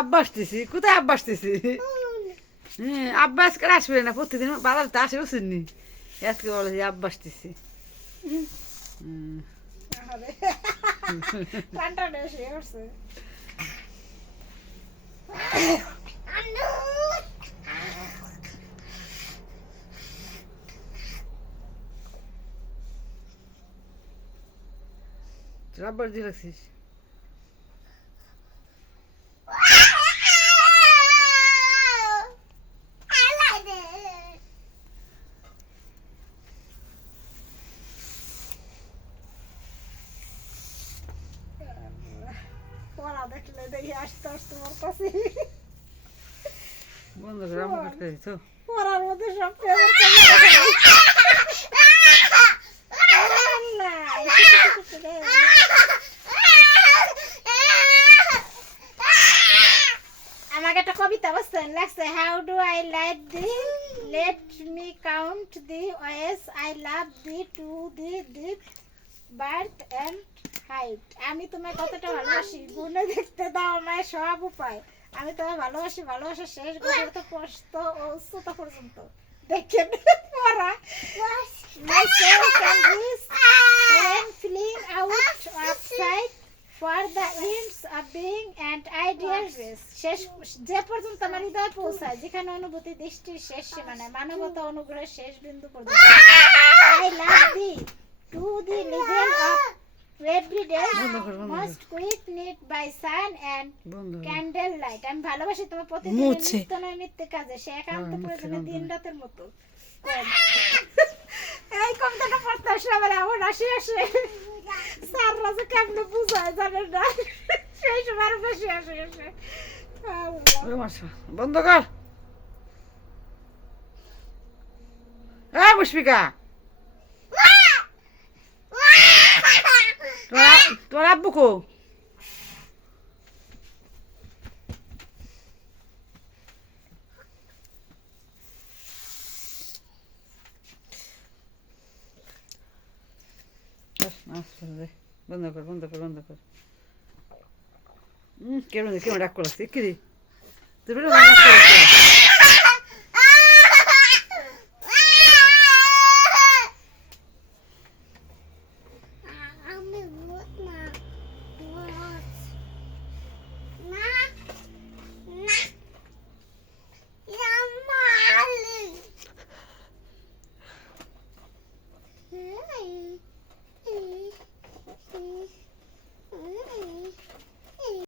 আব্বা আসতেছি, কোথায় আব্বা আসতেছি? হ্যাঁ, আব্বা আজকে আসবে না, প্রতিদিন বাজারতে আসে বুঝছেননি, আজকে বলে যে আব্বা আসতেছি। তোর আব্বার দিয়ে রাখছিস? বন্ধ করে আম্মা কাটতে দিত। পড়ার মধ্যে সব আমাকে একটা কবিতা বলছেন লাগছে, how do I like thee, let me count the ways I love thee, to the deep birth and height. আমি তোমায় কতটা ভালোবাসি, গুণে দেখতে দাও আমায় সব উপায়। আমি তোমায় ভালোবাসি, ভালোবাসা শেষ গভীরতা প্রস্থ ও উচ্চতা পর্যন্ত। দেখেন পড়া my soul can reach when feeling out of sight for the ends of being and ideal race। শেষ যে পর্যন্ত আমার হৃদয় পৌঁছায়, যেখানে অনুভূতি দৃষ্টির শেষ সীমানায়, মানবতা অনুগ্রহের শেষ বিন্দু পর্যন্ত। I love thee to the level of every day most quick need by sun and candle light। আমি ভালোবাসি তোমার প্রতিদিন নিত্য নৈমিত্তিক কাজে, সে একান্ত প্রয়োজনে দিন রাতের মতো। এই কবিতাটা পড়তে আসলে আমার এমন হাসি আসে, স্যার রাজা কেমনে বুঝায় জানেন না, সেই সময় আরো বেশি হাসি আসে। বন্ধ কর। পুষ্পিকা, তোর আব্বু কো? বন্ধ কর, বন্ধ কর, বন্ধ কর। কেমন কেমন ডাক করছে কি রে? তুই বেরো ডাক করছে।